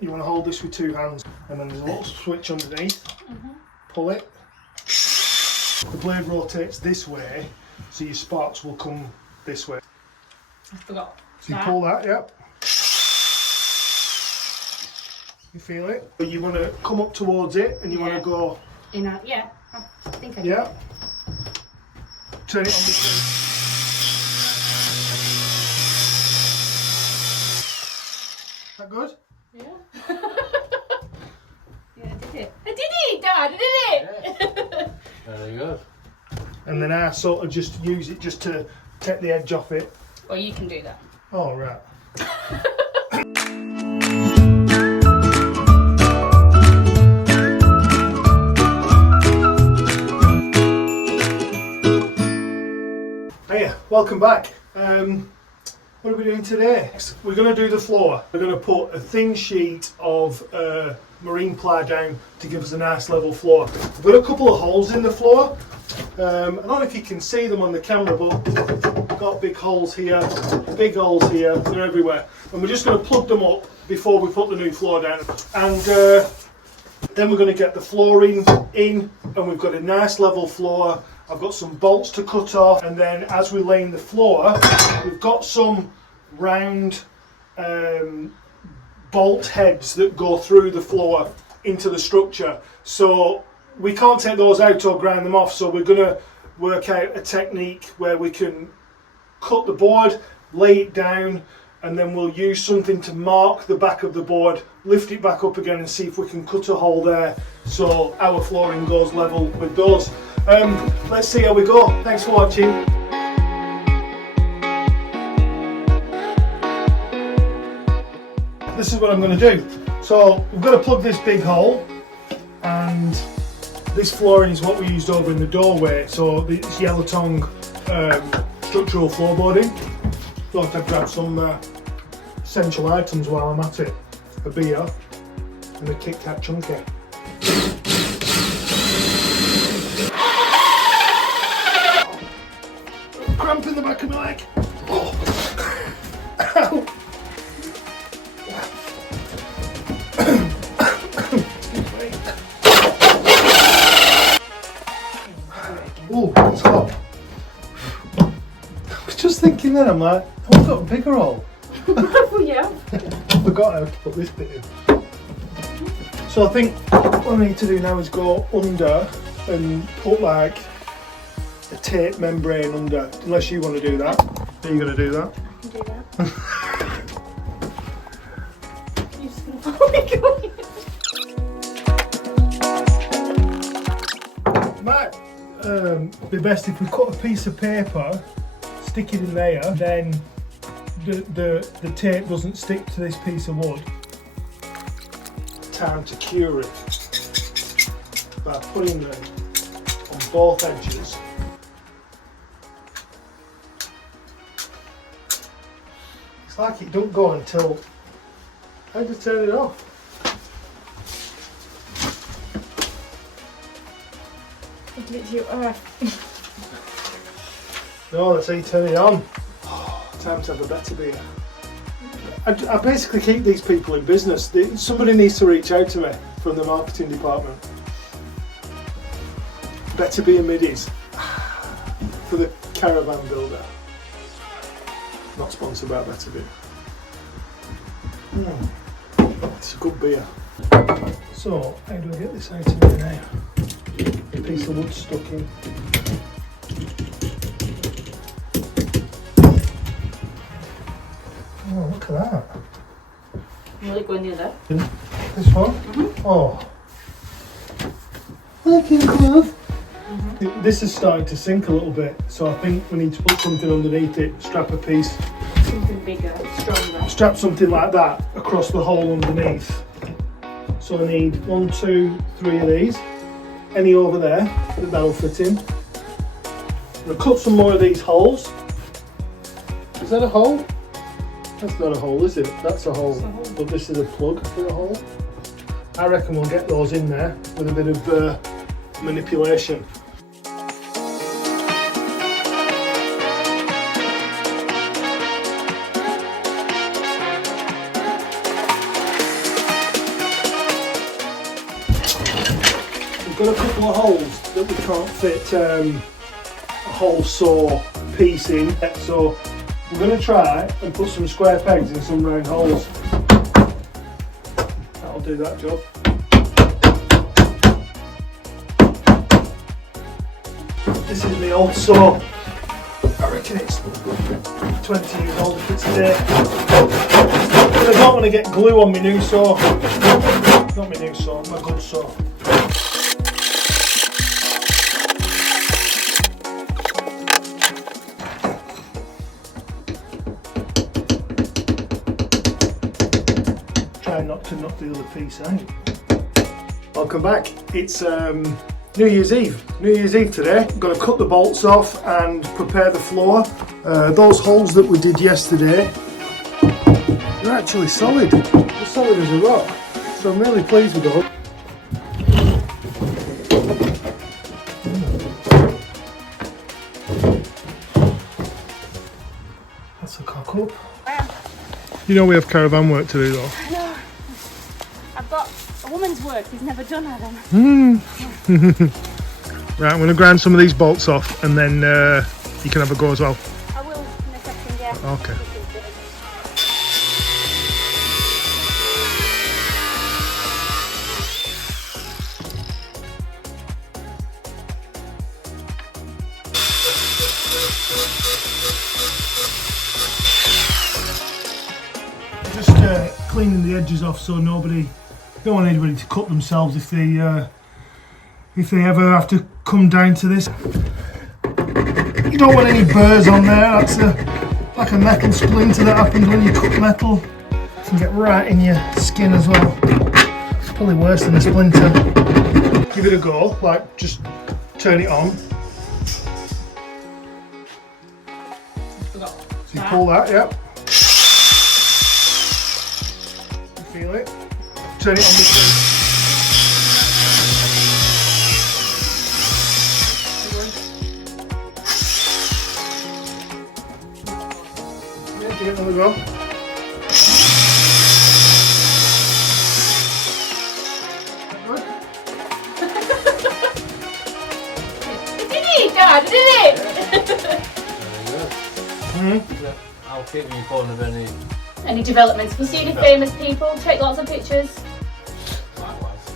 You want to hold this with 2 hands, and then there's a little switch underneath. Pull it. The blade rotates this way, so your sparks will come this way. I forgot. So you pull that, yep. You feel it? But you want to come up towards it, and you want to go. In a, yeah, I think I do. Yeah. Turn it on this way. Is that good? Yeah. Yeah, I did it. I did it, Dad, I did it! Yeah. Very good. And then I sort of just use it just to take the edge off it. Well, you can do that. Oh, right. Hiya, welcome back. What are we doing today? We're going to do the floor. We're going to put a thin sheet of marine ply down to give us a nice level floor. We've got a couple of holes in the floor. I don't know if you can see them on the camera, but we've got big holes here, they're everywhere. And we're just going to plug them up before we put the new floor down. And then we're going to get the flooring in, and we've got a nice level floor. I've got some bolts to cut off, and then as we lay in the floor, we've got some round bolt heads that go through the floor into the structure. So we can't take those out or grind them off, so we're going to work out a technique where we can cut the board, lay it down, and then we'll use something to mark the back of the board, lift it back up again and see if we can cut a hole there so our flooring goes level with those. Let's see how we go. Thanks for watching. This is what I'm going to do. So we've got to plug this big hole, and this flooring is what we used over in the doorway. So it's yellow tongue structural floorboarding. Thought I'd grab some essential items while I'm at it. A beer and a Kit Kat chunky. Cramp in the back of my leg. Oh. Ow. Oh, it's hot. I was just thinking then, I'm like, oh, I've got a bigger hole. Well, yeah. I forgot how to put this bit in. So I think what I need to do now is go under and put like a tape membrane under, unless you want to do that. Are you going to do that? I can do that. You're just going to follow me going. Might be best if we cut a piece of paper, stick it in there, then the tape doesn't stick to this piece of wood. Time to cure it by putting them on both edges. It's like it don't go until I just turn it off. Give it to you. No, that's how you turn it on. Oh, time to have a better beer. I basically keep these people in business. Somebody needs to reach out to me from the marketing department. Better beer middies for the Caravan builder. Not sponsored by Better Beer. It's a good beer. So, how do I get this out of there now? A piece of wood stuck in. Oh, look at that. Will it go in the other? This one? Oh. Looking good. This is starting to sink a little bit, so I think we need to put something underneath it, strap a piece. Something bigger, stronger. Strap something like that across the hole underneath. So I need 1, 2, 3 of these. Any over there that'll fit in. I'm going to cut some more of these holes. Is that a hole? That's not a hole, is it? That's a hole. But this is a plug for a hole. I reckon we'll get those in there with a bit of manipulation. we've got a couple of holes that we can't fit a whole saw piece in, so we're going to try and put some square pegs in some round holes. That'll do that job. This is my old saw. I reckon it's 20 years old if it's today. But I don't want to get glue on my new saw. Not my new saw, my good saw. Try not to knock the other piece out. Welcome back. It's New Year's Eve. New Year's Eve today. I'm going to cut the bolts off and prepare the floor. Those holes that we did yesterday, they're actually solid. They're solid as a rock. So I'm really pleased with those. That's a cock up. Wow. You know we have caravan work to do though. I know. I've got a woman's work he's never done, Adam. Right, I'm going to grind some of these bolts off and then you can have a go as well. I will in a second, yeah. Okay. Just cleaning the edges off so don't want anybody to cut themselves if they ever have to come down to this. You don't want any burrs on there. That's like a metal splinter that happens when you cut metal. It can get right in your skin as well. It's probably worse than a splinter. Give it a go, like just turn it on. So you pull that, yep. You feel it. Turn it on this way. Give it another go. Did he, Dad? Did it? I'll keep me informed of Any developments? Have you seen any famous people? Take lots of pictures. likewise.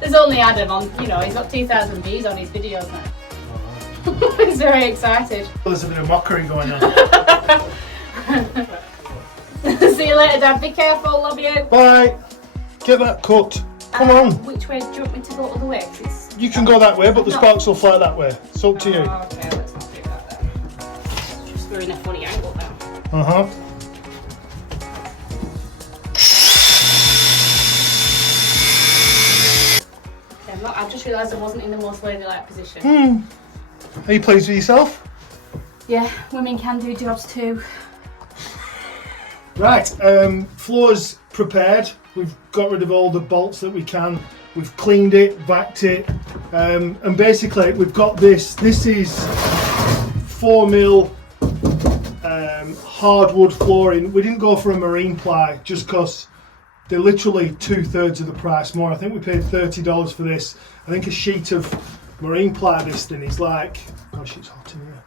There's only Adam on, he's got 2,000 views on his videos now. He's very excited. There's a bit of mockery going on. See you later, Dad. Be careful. Love you. Bye. Get that cut. Come on. Which way do you want me to go all the way? You can go that way, but the No. sparks will fly that way. It's up to you. Oh, okay, let's not do that then. Just we're in a funny angle now. Uh-huh. Okay, I've just realised I wasn't in the most ladylike position. Are you pleased with yourself? Yeah, women can do jobs too. Right, floor's prepared. We've got rid of all the bolts that we can. We've cleaned it, vacked it, and basically we've got this. This is 4mm hardwood flooring. We didn't go for a marine ply just because they're literally 2/3 of the price more. I think we paid $30 for this. I think a sheet of marine ply this thing is like, gosh, it's hot in here.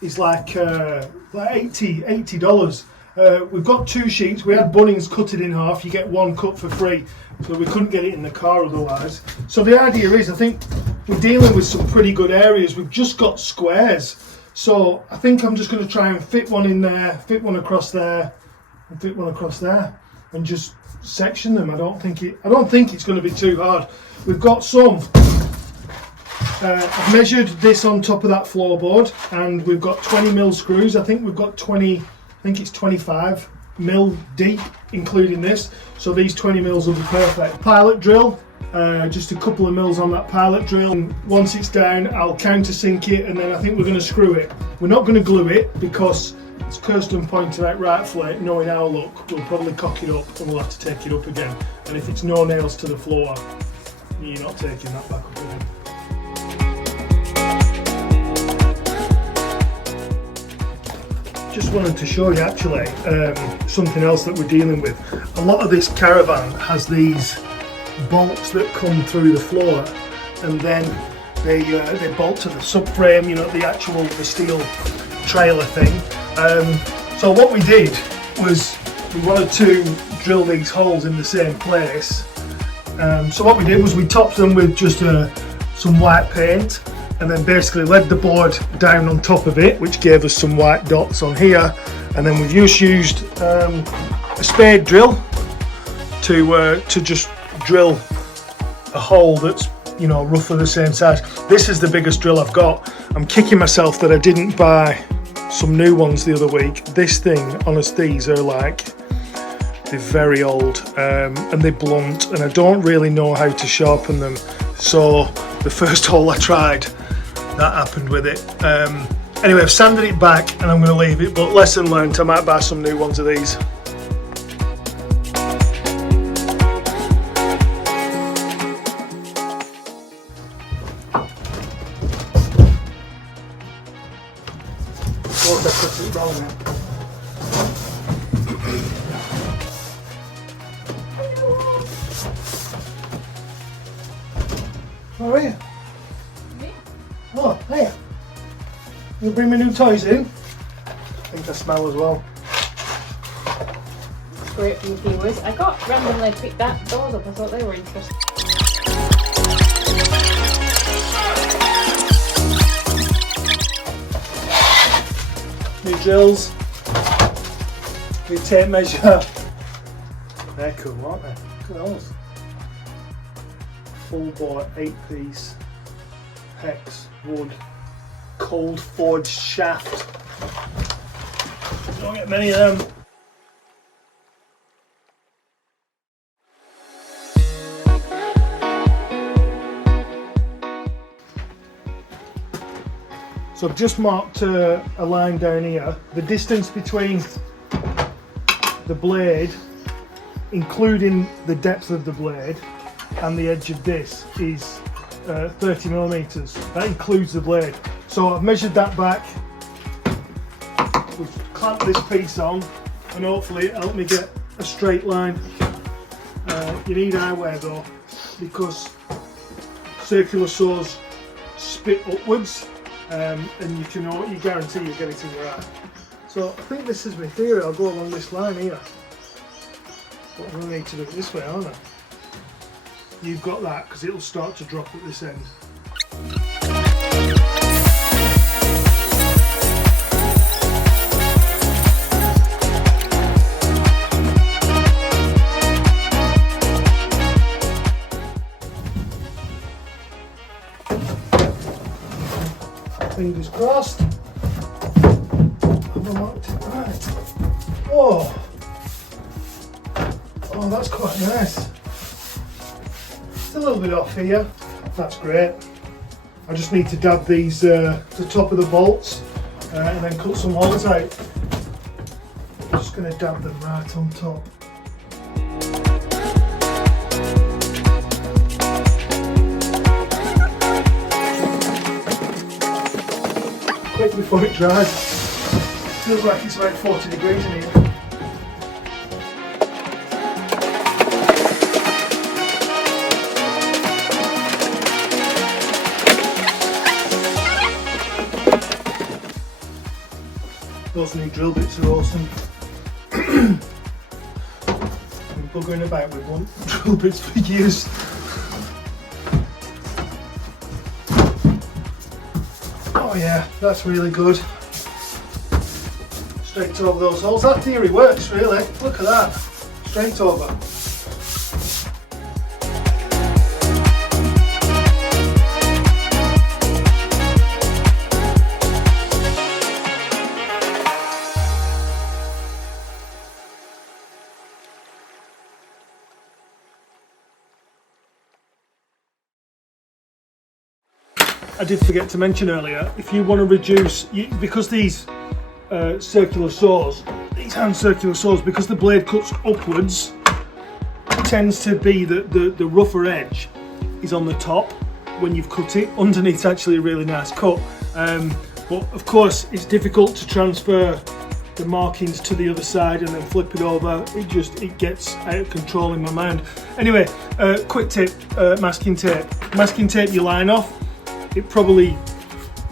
It's like $80. We've got 2 sheets. We had Bunnings cut it in half. You get 1 cut for free, so we couldn't get it in the car otherwise. So the idea is, I think we're dealing with some pretty good areas. We've just got squares, so I think I'm just going to try and fit one in there, fit one across there, and fit one across there, and just section them. I don't think it's going to be too hard. We've got some. I've measured this on top of that floorboard, and we've got 20mm screws. I think we've got 20. I think it's 25mm deep, including this. So these 20mm will be perfect. Pilot drill, just a couple of mils on that pilot drill. And once it's down, I'll countersink it, and then I think we're going to screw it. We're not going to glue it because, as Kirsten pointed out rightfully, knowing our luck, we'll probably cock it up and we'll have to take it up again. And if it's no nails to the floor, you're not taking that back up again. Just wanted to show you actually something else that we're dealing with. A lot of this caravan has these bolts that come through the floor, and then they bolt to the subframe, you know, the steel trailer thing. So what we did was we wanted to drill these holes in the same place. So what we did was we topped them with just some white paint, and then basically laid the board down on top of it, which gave us some white dots on here. And then we've just used a spade drill to just drill a hole that's, you know, roughly the same size. This is the biggest drill I've got. I'm kicking myself that I didn't buy some new ones the other week. This thing, honest, these are like, they're very old and they're blunt, and I don't really know how to sharpen them. So the first hole I tried, that happened with it. Anyway, I've sanded it back and I'm going to leave it, but lesson learned, I might buy some new ones of these. How are you? Me? Oh, hiya. You bring me new toys in? I think I smell as well. Great from the viewers. I got randomly picked those up. I thought they were interesting. New drills. New tape measure. They're cool, aren't they? Look at those. Full bore 8-piece hex wood cold forged shaft. Don't get many of them. So I've just marked a line down here. The distance between the blade, including the depth of the blade, and the edge of this is 30 millimeters. That includes the blade. So I've measured that back. We've clamped this piece on, and hopefully it'll help me get a straight line. You need eyewear though, because circular saws spit upwards, and you guarantee you get it in your eye. So I think this is my theory. I'll go along this line here. But I'm going to need to do it this way, aren't I? You've got that, because it'll start to drop at this end. Fingers crossed. Have I marked it right? Whoa! Oh, that's quite nice. It's a little bit off here. That's great. I just need to dab these to the top of the bolts and then cut some holes out. I'm just going to dab them right on top. Quick before it dries. Feels like it's about 40 degrees in here. Those new drill bits are awesome. I've been buggering about with one drill bits for years. Oh yeah, that's really good. Straight over those holes. That theory works really. Look at that. Straight over. I did forget to mention earlier, if you want to reduce, because these circular saws, these hand circular saws, because the blade cuts upwards, it tends to be that the rougher edge is on the top when you've cut it. Underneath's actually a really nice cut, but of course it's difficult to transfer the markings to the other side and then flip it over, it gets out of control in my mind. Anyway, quick tip, masking tape. Masking tape your line off, it probably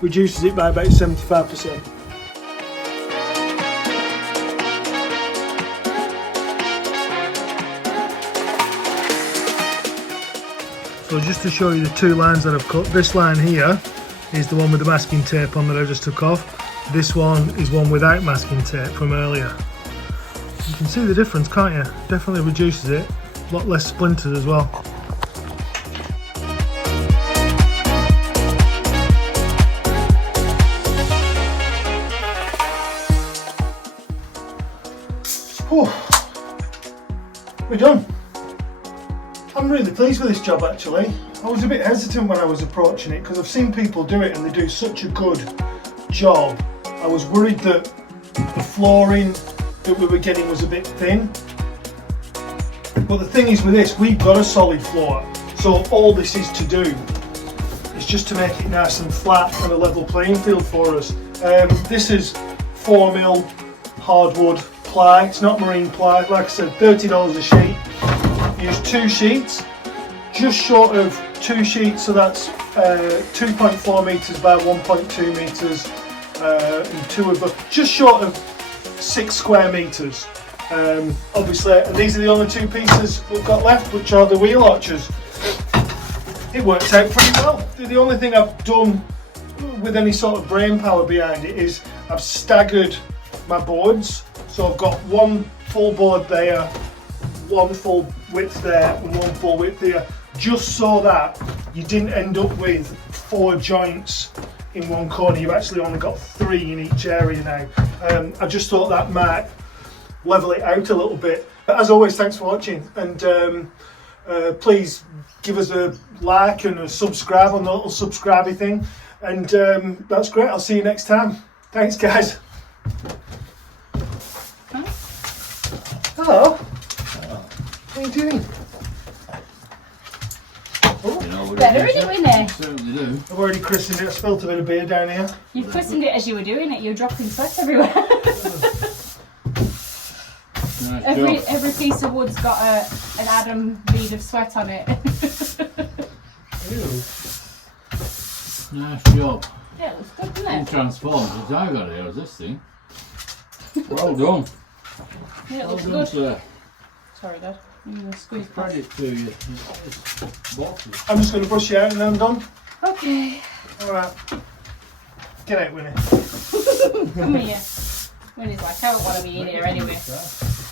reduces it by about 75%. So just to show you the two lines that I've cut, this line here is the one with the masking tape on that I just took off. This one is one without masking tape from earlier. You can see the difference, can't you? Definitely reduces it, a lot less splinters as well. Whew. We're done. I'm really pleased with this job actually. I was a bit hesitant when I was approaching it because I've seen people do it and they do such a good job. I was worried that the flooring that we were getting was a bit thin. But the thing is with this, we've got a solid floor. So all this is to do is just to make it nice and flat and a level playing field for us. This is 4mm hardwood ply, it's not marine ply. Like I said, $30 a sheet. Use 2 sheets, just short of 2 sheets, so that's 2.4 metres by 1.2 metres, and 2 of them, just short of 6 square metres. Obviously, and these are the only 2 pieces we've got left, which are the wheel arches. It worked out pretty well. The only thing I've done with any sort of brain power behind it is I've staggered my boards, so I've got one full board there, one full width there and one full width here, just so that you didn't end up with 4 joints in one corner. You've actually only got 3 in each area now. I just thought that might level it out a little bit. But as always, thanks for watching, and please give us a like and a subscribe on the little subscribey thing, and that's great. I'll see you next time. Thanks guys. Hello. What are you doing? Better, isn't it? Certainly do. I've already christened it. I spilled a bit of beer down here. You christened it as you were doing it. You were dropping sweat everywhere. Nice every piece of wood's got an Adam bead of sweat on it. Ew. Nice job. Yeah, it looks good, doesn't Been it? transformed since I got here, this thing. Well done. Yeah, it Well looks done, good. sir. Sorry, Dad. I'm going to squeeze past. Credit to you. It's boxes. I'm just going to brush you out and then I'm done. Okay. Alright. Get out, Winnie. Come here. Winnie's like, I don't want to be in here anyway.